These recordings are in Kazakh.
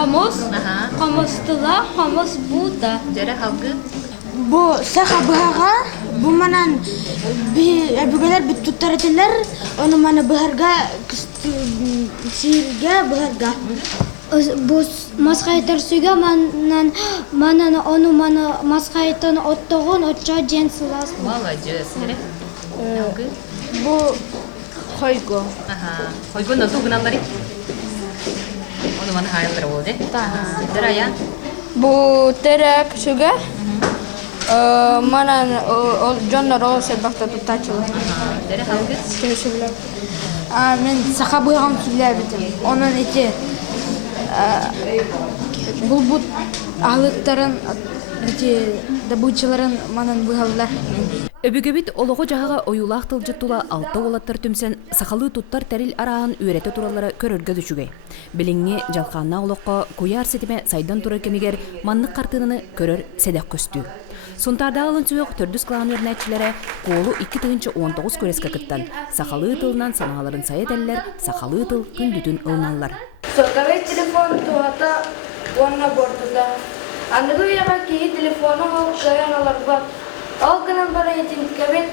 Homos, homos tula, homos buta. Жәрі халқы Бу саха быһага бу манан әбүгәләр бит туттарытылар, оны маны быһарга сиргә быһарга. Бу маскайтар сүгә манан оны маскайтан оттогон отча дженсулас. Молодец. Жәрі халқы Бу хойго. Хойгон ноту гыналлары. Оны маны хайылдыры болды. Жәрі аян. Bu terek süge. Manan jonlar o sebakta tutachılı. Жәрі халқы Мен саха быһаган сүләр бит. Onun ити бу аһлыктарын ити добычыларын манан быһаллар. Өбүгөбит олого жаһага оюлаах тылжыттула алты олаттар түмсен сахалы туттар тәрил араан үйрәте туралары көрөргө дүчүгэй. Билиңи жалкаанна олокко куяр сетиме сайдан тура кемигер маннык картыныны көрөр седек көстүү. Сунтарда алын сүйөк төрдүс клан өрнәтчиләре колу 2-19 көрескә кыттан сахалы тылынан саналарын саятәлләр, сахалы тыл күндүтүн ылналлар. Сотавай телефон туата онна бортуда. Анығы яға кейі телефоны ол шаяналар бар. Ал гынан бара етінткәбет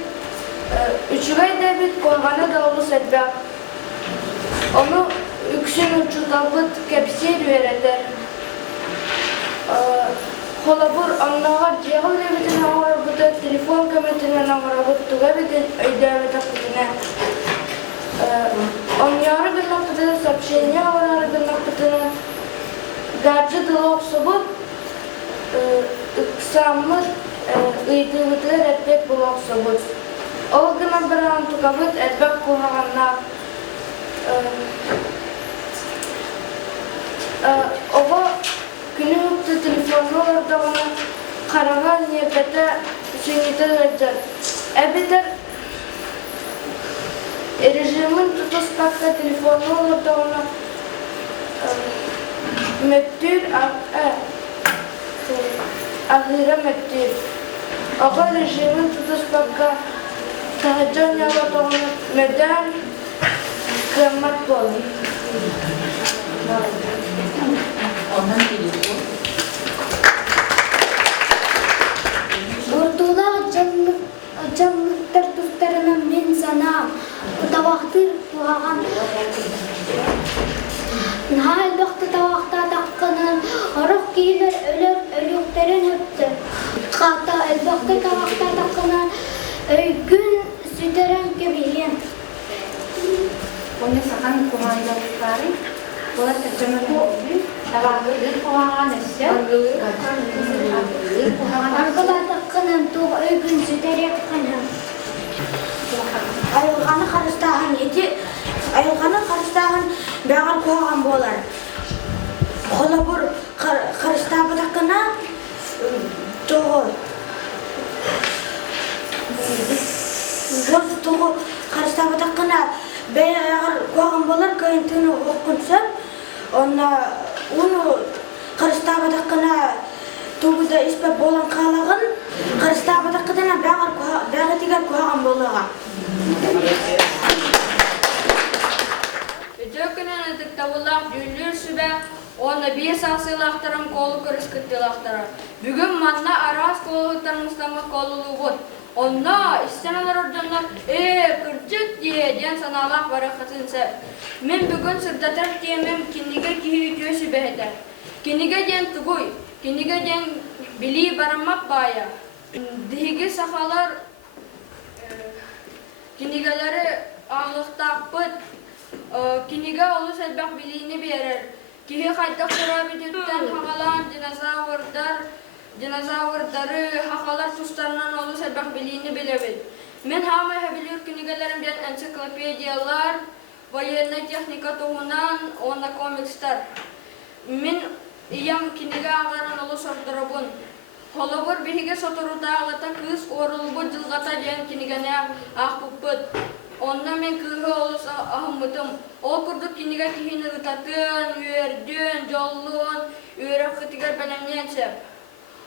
үчігай дәбет қойғаны да олы сәтбәк. Оны үксін ұчуталбыт кәпсер өйрәтер. Холабыр аңнағар жеғыл дәбетін аңғара бұта телефон көметінен аңғара бұттуға бетін өйдәбет ақпытына. Аңяры гынан бұтына сообщение аңғара гынан бұтына гаджет лох собып ыксамыр ыйдылыдыр әтбек булақ собып. Ол гынан біран тұқабыт әтбек қоғағанна. Оға күні өпті телефоны оларда оны қараған ебеті сөйнеті ғаджар. Әбетер режимін тұтыспақта телефоны оларда оны Мәттүр ағыра мәттүр. Аға режимін тұтыспаққа тағаджан ялатауыны мәдән кәммәт болы. Ортула жанлыктар туттарынан мен санам. Тавақтыр туғаған. Нағай бақты тавақта таққынан арық кейлер өліктерін өпті. Қата әлбақты тавақта таққынан өйгін сүтерін кебейен. Оны сақан қоғайдалықтары, олар тәжімірді өбі, тавағылыр қоғаған әсі. Арқыла таққынан туға өйгін сүтерек қанам. Айылғаны қарыстаған еті, айылғаны қарыстаған бәғар қоған болар. Қолы бұр қарыстағы дақына тоғы. Тоғы қарыстағы дақына бәғар қоған болар, көйінтіні оқынсып, оны қарыстағы дақына туғыда іспеп болан қалағын, қарыстағы дақына бәғар тегер қоған болыға. Өтөкінен әтіктавылақ дүйлер сүбә, оны бес асылақтырым қолы көріскіттілақтыры. Бүгін манна арас қолығыттарымызтамы қолылу бұд. Онна істеналар ордынлар, күрчік дейден саналақ бары қытынсы. Мен бүгін сұрдатар деймем кенеге кейі өтөсі бәйді. Кенеге ден тұғой, кенеге ден білі барамақ бая. Дегі сақалар кенегелері ағлықтақ бұд. Кенеге олы сәлбәқ білейіні берер. Кеге қайдақ сұра бететтен хағалан динозаврдары хақалар тұстарынан олы сәлбәқ білейіні білебет. Мен хамай хәбілер кенегелерім бен энциклопедиялар, военный техника туғынан, онда комикстар. Мен иям кенеге ағаран олы сордырыбын. Холобыр бігіге сотырута ағлата кыз орылбы жылғата ден кенегене ақпыппыд. Онна мен кыгы олыс ахымытым. Ол күрдік кенеге кейіні ұтатын, үйерден, жоллуын, үйерек қытығар бәлемнен сәп.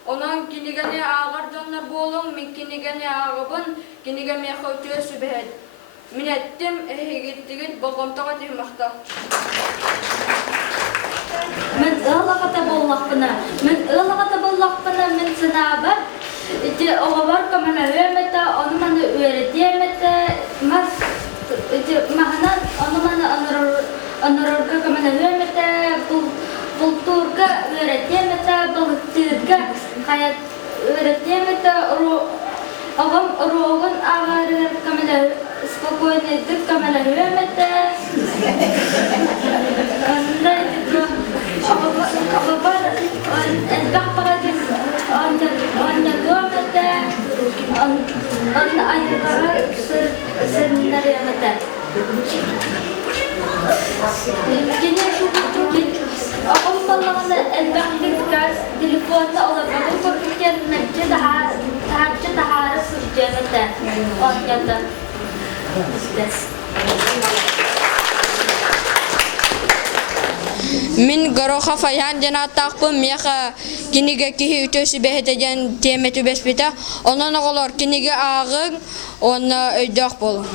Онан кенегене ағар жонлар болың, мен кенегене ағыбын, кенеге меқі өте сүбәд. Мен әттім, әйгеттігіт болғымтаға деймақта. Мен ұлық боллақпына. Мен ылағата боллақпына мен сынабар. Ити оғабар камана өйметі, оны маны өйретеметі. Ити мағынан оны маны анырорга камана өйметі. Бұлтурга өйретеметі, бұлтырга қаят өйретеметі. Оғам роғын ағарыр камана спокойныйдық камана өйметі. Min garoha fayan jana taqpım miyaqa kiniga kihi ütösü behedegen temetü bespita ondan oğlar kiniga ağın ona öydaq bolun.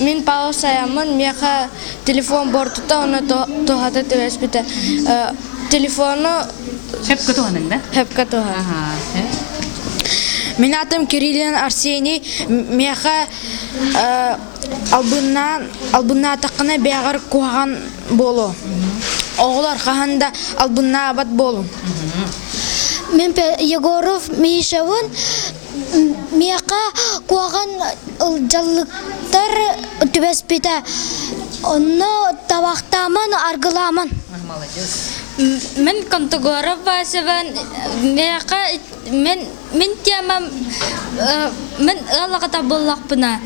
Min pağı sayamın miyaqa telefon bortuta ona tohada bespita telefonu Hep kötü hanım da. hep katuha. Aha. Min adım Kirillin Arseni miyaqa albunna taqına beğer kuğan bolu. Oğlar qahanda albunna abat bolu. Мен Егоров Мишевын мияқа қуаған жаллықтар түбәспеті. Оны табақтаман, арғыламан. Молодец. Мен Контогоров Васеван мияқа мен темам мен ылағата боллақпына.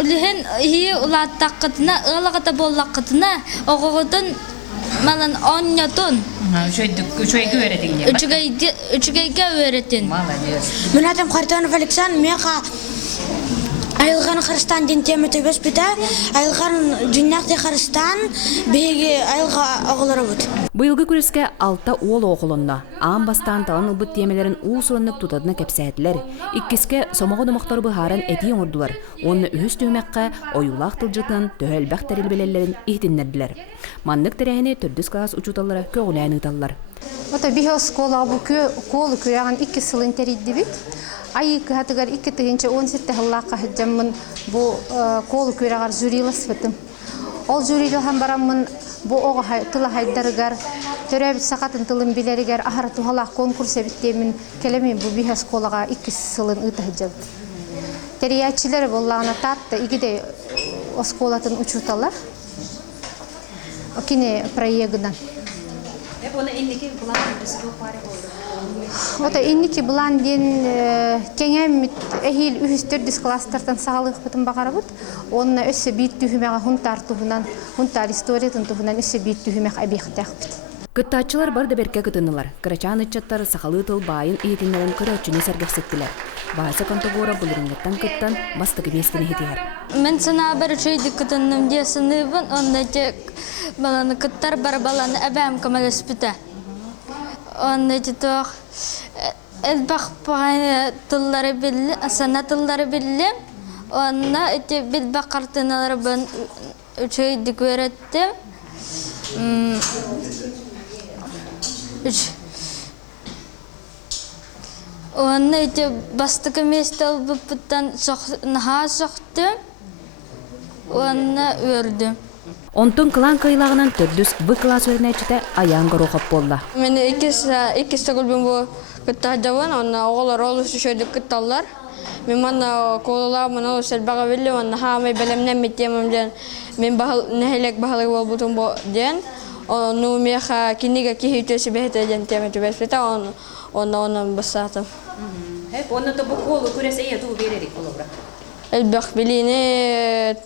Үліхен хие ұлаттаққытына, ылағата боллаққытына оғығытын малын оннятын. Üçüge öğretin diye. Üçügeyge öğretin. Молодец. Min adım Xaritonov Aleksan miyaqa ayılgan Xaristan din temetü bespita ayılgan dünyaqti Xaristan begi ayılga oğlara bud. Быйылгы күрескә алта уол оғылынна, аң бастан талан ылбыт темелерін уусураннык тутадына кәпсәтілер. Иккеске сомоғы домақтар бұхарын әти оңырдылар. Оны үхіс түймәкқа ойулақ тылжытынан төхәлбәқ тәрелбелелерін ихтиннерділер. Маннык тәрәхіне түрдіс класс учуталары көғіләйін ұталылар. Ота бихос кола бу колу күрәгән 2 сылын теридди бит. Ай кәтегәр 2 тегенче 17 хыллакка хаҗамын бу колу күрәгәр жюрилас битем. Ол жюрилы һәм барамын бу ога тыла хайдаргар төрәбит сакатын тылын биләргәр ахар тухалак конкурс биттемин келемин бу бихос колага 2 сылын үтәҗәп. Териячләр буллагына татты игеде осколатын учуталар. Окине проектдан. Ота инники булан ден кеңем эхил үһүстөр дискласстардан сагалык бутун багарабыт. Онна өссө бит түһүмәгә хунтар туһунан, хунтар историятын туһунан өссө бит түһүмәк абихтахбыт. Кыттаачылар бар да берке кытынылар. Кырачан ычаттар сахалы тыл байын иетиннерин көрөчүнү сәргәсеттилер. Баасы Контогора булырынгыттан кыттан бастыгы бестини хитер. Мен сана бір чөйді күтіннім де сыныбын, онда те баланы күттар бар баланы әбәм көмелес біті. Онда те тоқ әлбақ бағайны тыллары білі, сана тыллары білі, онда өте білбақ қартыналары бін чөйді көреттім. Онда өте бастықы месті албыптан наға соқты, онда өрді. Онтон кылан кайлагынан төрдүс бы класс өрнәчите аян горохап болла. Мен икис тагылбын бу кыттажаван, онна оғылар олыс үшөйді кытталар. Мен манна колала мана олыс әлбаға білі, онна хамай бәлемнен меттемім ден. Мен нәхелек бағылығы бол бұтын бо ден. Onu meyha kiniga kihitesi behte jenteme tu bespeta onu basatım. Hep onu da bu kolu kürese iyi tu veredik kolobra. Elbaq biline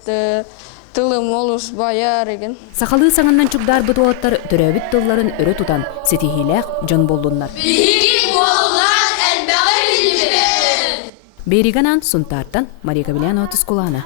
tılım olus bayar egen. Сахалы саңаннан чугдар бутуаттар төрөбүт тылларын өрө тутан сетихилек жон болдуннар. Бериганан Сунтартан Мария Кабелянова Тускулана.